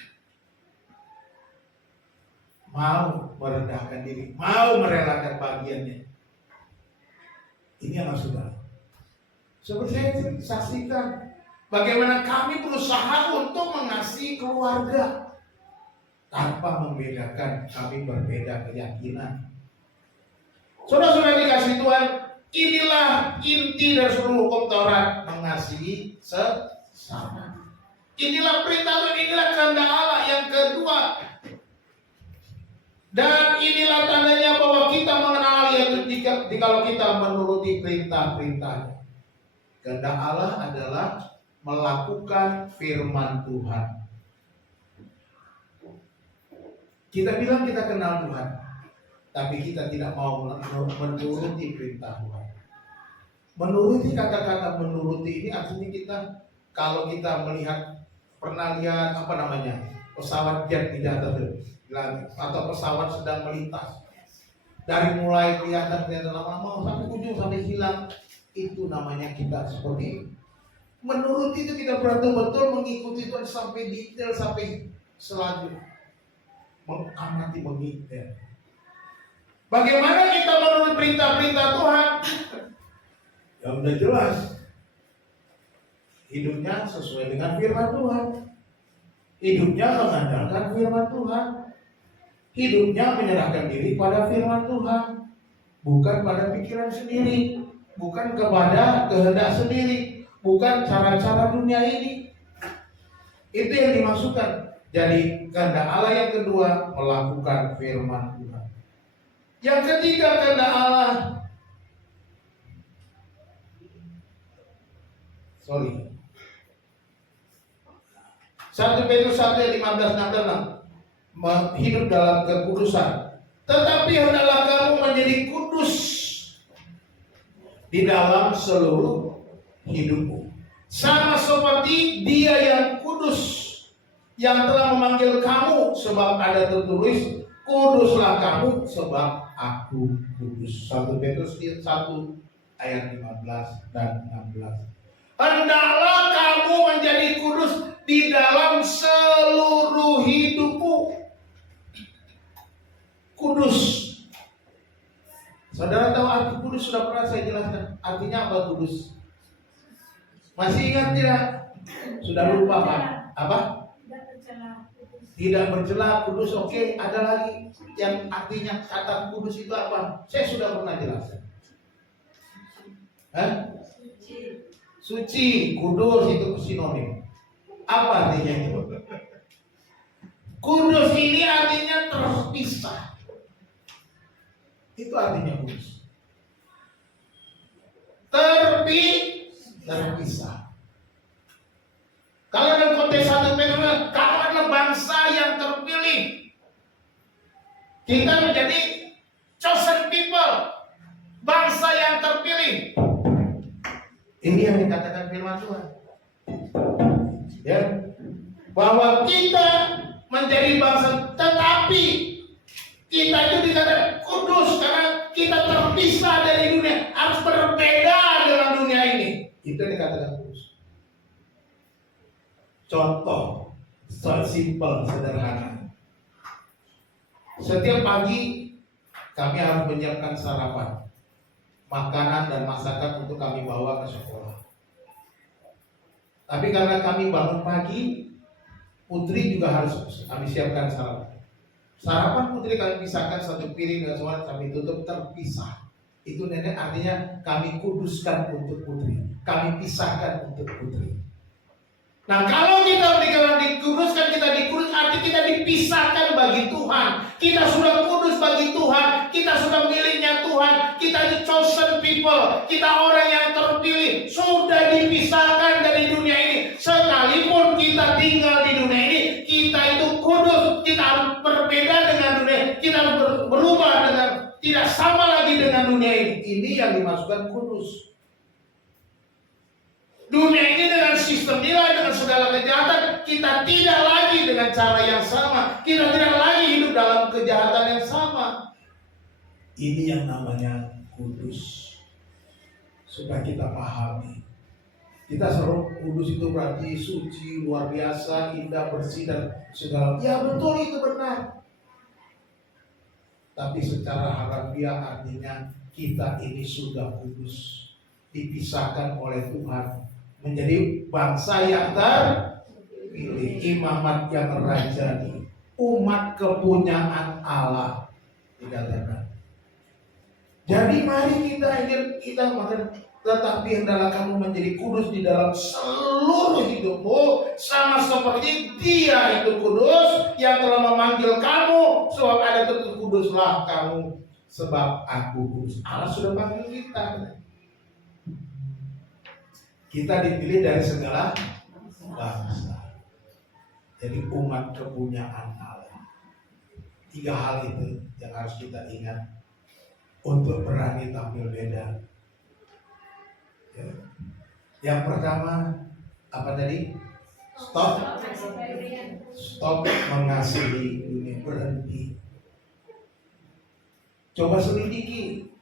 mau merendahkan diri, mau merelakan bagiannya. Ini yang saudara. Seperti saya saksikan bagaimana kami berusaha untuk mengasihi keluarga tanpa membedakan, kami berbeda keyakinan. Saudara-saudara dikasih Tuhan, inilah inti dari seluruh hukum Taurat, mengasihi sesama. Inilah perintah, inilah kehendak Allah. Yang kedua, dan inilah tandanya bahwa kita mengenal Allah, yaitu jikalau kita menuruti perintah-perintahnya. Kehendak Allah adalah melakukan firman Tuhan. Kita bilang kita kenal Tuhan, tapi kita tidak mau menuruti perintah Tuhan. Menuruti, kata-kata menuruti ini artinya kita, kalau kita melihat, pernah lihat apa namanya, pesawat jet di atas langit, atau pesawat sedang melintas, dari mulai kelihatan lama-lama sampai ujung sampai hilang, itu namanya kita seperti itu. Menuruti itu kita betul-betul mengikuti Tuhan sampai detail, sampai selanjutnya mengamati, mengikuti. Bagaimana kita menurut perintah-perintah Tuhan? Ya udah jelas, hidupnya sesuai dengan firman Tuhan, hidupnya mengandalkan firman Tuhan, hidupnya menyerahkan diri pada firman Tuhan, bukan pada pikiran sendiri, bukan kepada kehendak sendiri, bukan cara-cara dunia ini. Itu yang dimaksudkan. Jadi kehendak Allah yang kedua, melakukan firman Tuhan. Yang ketiga, kehendak Allah, 1 Petrus 1 ayat 15-16, hidup dalam kekudusan. Tetapi hendaklah kamu menjadi kudus di dalam seluruh hidupmu, sama seperti Dia yang kudus, yang telah memanggil kamu, sebab ada tertulis, kuduslah kamu sebab aku kudus. 1 Petrus 1 ayat 15 dan 16. Hendaklah kamu menjadi kudus di dalam seluruh hidupmu. Kudus. Saudara tahu arti kudus? Sudah pernah saya jelaskan. Artinya apa kudus? Masih ingat tidak? Sudah lupa Pak? Apa? Tidak bercela, kudus. Oke, ada lagi yang artinya kata kudus itu apa? Saya sudah pernah jelaskan. Suci, kudus itu sinonim. Apa artinya itu? Kudus ini artinya terpisah. Itu artinya kudus. Terpisah. Kalau dalam konteks 1 Petrus, kamu adalah bangsa yang terpilih. Kita menjadi chosen people, bangsa yang terpilih. Ini yang dikatakan firman Tuhan. Ya, bahwa kita menjadi bangsa, tetapi kita itu dikatakan kudus karena kita terpisah dari dunia, harus berbeda dengan dunia ini. Itu dikatakan kudus. Contoh, simple, sederhana. Setiap pagi kami harus menyiapkan sarapan, makanan dan masakan untuk kami bawa ke sekolah. Tapi karena kami bangun pagi, Putri juga harus kami siapkan sarapan. Sarapan Putri kami pisahkan satu piring dan semua kami tutup terpisah. Itu nenek artinya kami kuduskan untuk Putri, kami pisahkan untuk Putri. Nah, kalau kita dikuduskan, kita dikudus, arti kita dipisahkan bagi Tuhan. Kita sudah kudus bagi Tuhan, kita sudah miliknya Tuhan, kita di chosen people, kita orang yang terpilih, sudah dipisahkan dari dunia ini. Sekalipun kita tinggal di dunia ini, kita itu kudus, kita harus berbeda dengan dunia, kita harus berubah dengan, tidak sama lagi dengan dunia ini. Ini yang dimaksudkan kudus. Dunia ini dengan sistem nilai, dengan segala kejahatan, kita tidak lagi dengan cara yang sama. Kita tidak lagi hidup dalam kejahatan yang sama. Ini yang namanya kudus. Supaya kita pahami. Kita selalu kudus itu berarti suci, luar biasa, indah, bersih, dan segala. Ya betul, itu benar. Tapi secara harafiah artinya kita ini sudah kudus. Dipisahkan oleh Tuhan. Menjadi bangsa yang terpilih, imamat yang rajani, umat kepunyaan Allah dikatakan. Jadi mari kita makan, tetapi hendaklah kamu menjadi kudus di dalam seluruh hidupmu, sama seperti Dia itu kudus yang telah memanggil kamu, sebab ada tertulis kuduslah kamu sebab aku kudus. Allah sudah panggil kita. Kita dipilih dari segala bangsa. Jadi umat kepunyaan Allah. 3 hal itu yang harus kita ingat untuk berani tampil beda. Ya. Yang pertama apa tadi? Stop mengasihi dunia, berhenti. Coba selidiki,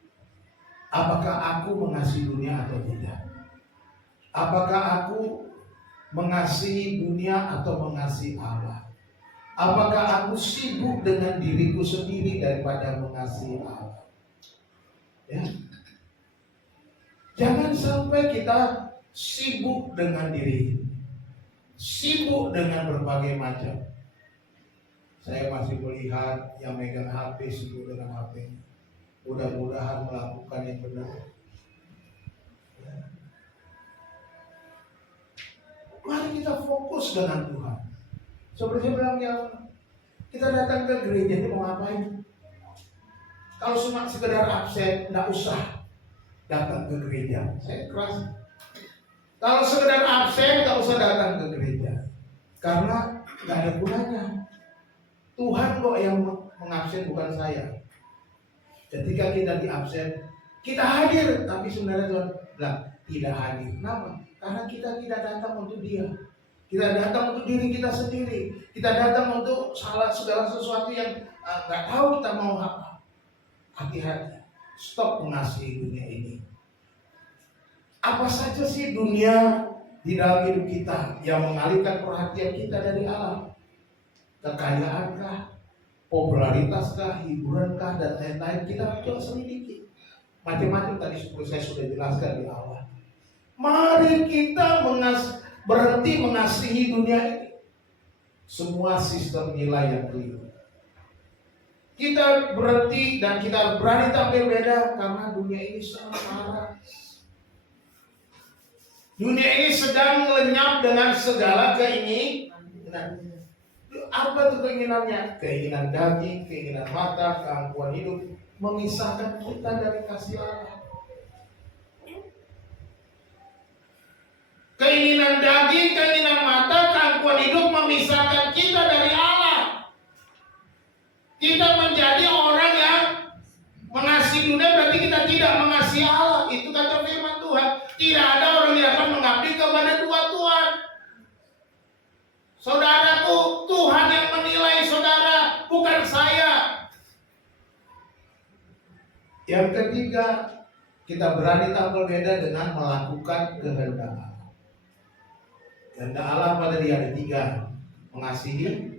apakah aku mengasihi dunia atau tidak? Apakah aku mengasihi dunia atau mengasihi Allah? Apakah aku sibuk dengan diriku sendiri daripada mengasihi Allah? Ya. Jangan sampai kita sibuk dengan diri, sibuk dengan berbagai macam. Saya masih melihat yang megang HP sibuk dengan HP. Mudah-mudahan melakukan yang benar. Ya. Mari kita fokus dengan Tuhan. Seperti saya bilang, ya, kita datang ke gereja ini mau ngapain? Kalau cuma sekedar absen, tidak usah datang ke gereja. Saya keras. Kalau sekedar absen, tidak usah datang ke gereja. Karena tidak ada gunanya. Tuhan kok yang mengabsen, bukan saya. Ketika kita di absen, kita hadir, tapi sebenarnya Tuhan bilang tidak hadir. Kenapa? Karena kita tidak datang untuk Dia. Kita datang untuk diri kita sendiri. Kita datang untuk segala sesuatu yang nggak tahu kita mau apa. Hati-hati. Stop mengasihi dunia ini. Apa saja sih dunia di dalam hidup kita yang mengalihkan perhatian kita dari Allah? Kekayaankah? Popularitaskah? Hiburankah? Dan lain-lain. Kita coba selidiki. Macam-macam tadi saya sudah jelaskan di awal. Mari kita berhenti mengasihi dunia ini. Semua sistem nilai yang keliru. Kita berhenti dan kita berani tampil beda karena dunia ini sangat marah. Dunia ini sedang lenyap dengan segala keinginan. Apa itu keinginannya? Keinginan daging, keinginan mata, keangkuhan hidup, memisahkan kita dari kasih Allah. Keinginan daging, keinginan mata, keangkuhan hidup memisahkan kita dari Allah. Kita menjadi orang yang mengasihi dunia, berarti kita tidak mengasihi Allah. Itu kata firman Tuhan. Tidak ada orang yang akan mengabdi kepada dua Tuhan. Saudaraku, Tuhan yang menilai saudara, bukan saya. Yang ketiga, kita berani tampil beda dengan melakukan kehendak Allah. Kehendak Allah pada dia ada tiga: mengasihi,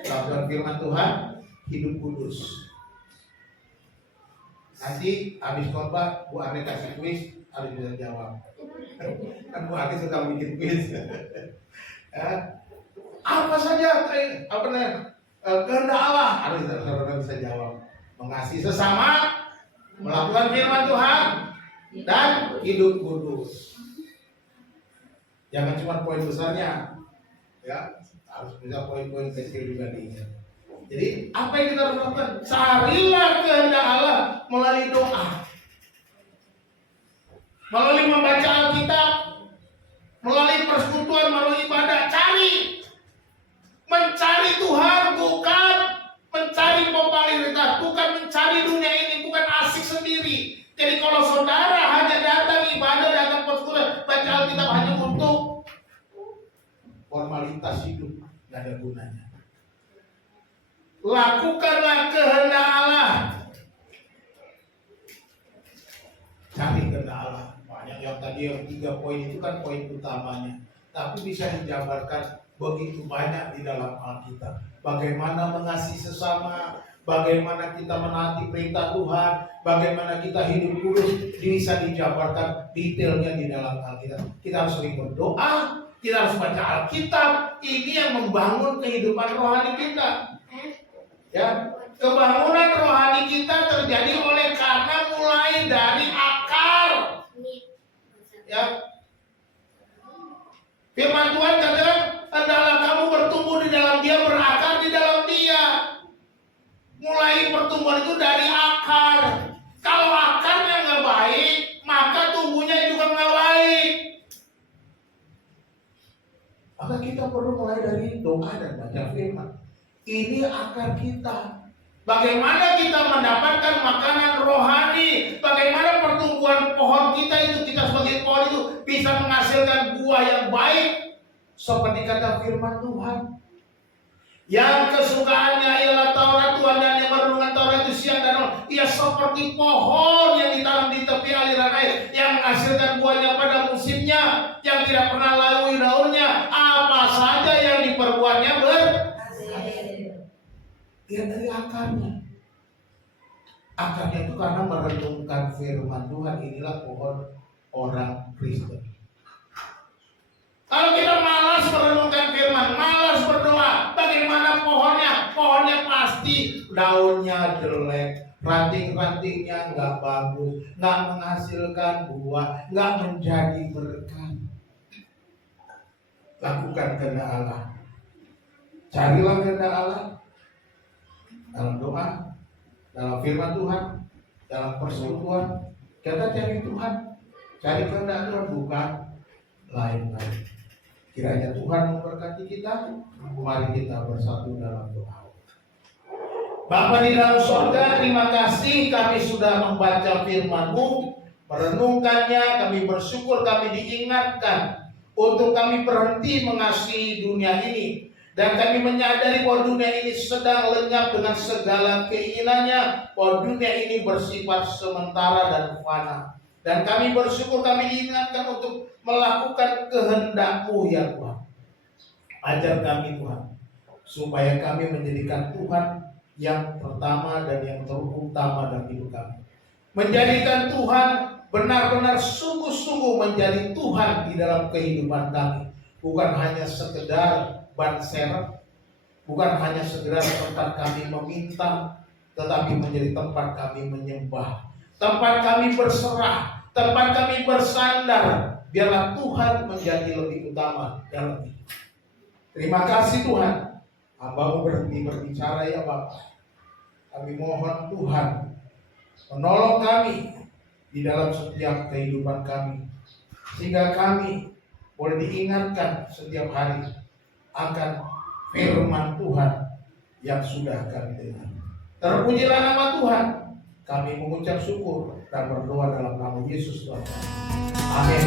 melakukan firman Tuhan, hidup kudus. Nanti habis khotbah Bu Arne kasih kuis, harus bisa jawab. Kan Bu Arne suka bikin kuis. Apa saja kehendak Allah harus saudara bisa jawab. Mengasihi sesama, melakukan firman Tuhan, dan hidup kudus. Jangan cuma poin besarnya, ya, harus bisa poin-poin kecil juga diingat. Jadi apa yang kita harus lakukan? Carilah kehendak Allah melalui doa, melalui membaca Alkitab, melalui persekutuan, melalui ibadah. Mencari Tuhan, bukan mencari popularitas, bukan mencari dunia ini, bukan asik sendiri. Jadi kalau saudara hanya datang ibadah, datang persekutuan, baca Alkitab hanya untuk formalitas hidup, tidak ada gunanya. Lakukanlah kehendak Allah. Cari kehendak Allah. Banyak yang tadi yang 3 poin itu kan poin utamanya, tapi bisa dijabarkan begitu banyak di dalam Alkitab. Bagaimana mengasihi sesama, bagaimana kita menaati perintah Tuhan, bagaimana kita hidup kudus, bisa dijabarkan detailnya di dalam Alkitab. Kita harus sering berdoa, kita harus baca Alkitab. Ini yang membangun kehidupan rohani kita. Ya, kebangunan rohani kita terjadi oleh karena mulai dari akar. Ya, firman Tuhan katakan, hendaklah kamu bertumbuh di dalam Dia, berakar di dalam Dia. Mulai pertumbuhan itu dari akar. Kalau akarnya nggak baik, maka tumbuhnya juga nggak baik. Maka kita perlu mulai dari doa dan baca firman. Ini akar kita. Bagaimana kita mendapatkan makanan rohani? Bagaimana pertumbuhan pohon kita itu, kita sebagai pohon itu bisa menghasilkan buah yang baik seperti kata firman Tuhan. Yang kesukaannya ialah Taurat Tuhan, dan yang merenungkan Taurat itu siang dan malam. Ia seperti pohon yang ditanam di tepi aliran air, yang menghasilkan buahnya pada musimnya, yang tidak pernah layu daunnya. Apa saja yang diperbuatnya berhasil. Lihat dari akarnya. Akarnya itu karena merenungkan firman Tuhan. Inilah pohon orang Kristen. Kalau kita malas merenungkan firman, malas berdoa, bagaimana pohonnya? Pohonnya pasti daunnya jelek, ranting-rantingnya nggak bagus, nggak menghasilkan buah, nggak menjadi berkat. Lakukan kehendak Allah. Carilah kehendak Allah dalam doa, dalam firman Tuhan, dalam persekutuan. Kita cari Tuhan, cari kehendak Tuhan, bukan lain-lain. Kiranya Tuhan memberkati kita. Mari kita bersatu dalam doa. Bapa di dalam surga, terima kasih kami sudah membaca firman-Mu, merenungkannya. Kami bersyukur kami diingatkan untuk kami berhenti mengasihi dunia ini. Dan kami menyadari bahwa dunia ini sedang lenyap dengan segala keinginannya, bahwa dunia ini bersifat sementara dan fana. Dan kami bersyukur kami diingatkan untuk melakukan kehendak-Mu ya Tuhan. Ajar kami Tuhan, supaya kami menjadikan Tuhan yang pertama dan yang terutama dalam hidup kami. Menjadikan Tuhan benar-benar sungguh-sungguh menjadi Tuhan di dalam kehidupan kami. Bukan hanya sekedar ban serep, bukan hanya sekedar tempat kami meminta, tetapi menjadi tempat kami menyembah, tempat kami berserah, tempat kami bersandar. Biarlah Tuhan menjadi lebih utama dalam hidup. Terima kasih Tuhan. Hamba-Mu berhenti berbicara ya Bapak. Kami mohon Tuhan menolong kami di dalam setiap kehidupan kami, sehingga kami boleh diingatkan setiap hari akan firman Tuhan yang sudah kami dengar. Terpujilah nama Tuhan. Kami mengucap syukur dan berdoa dalam nama Yesus Tuhan. Amin.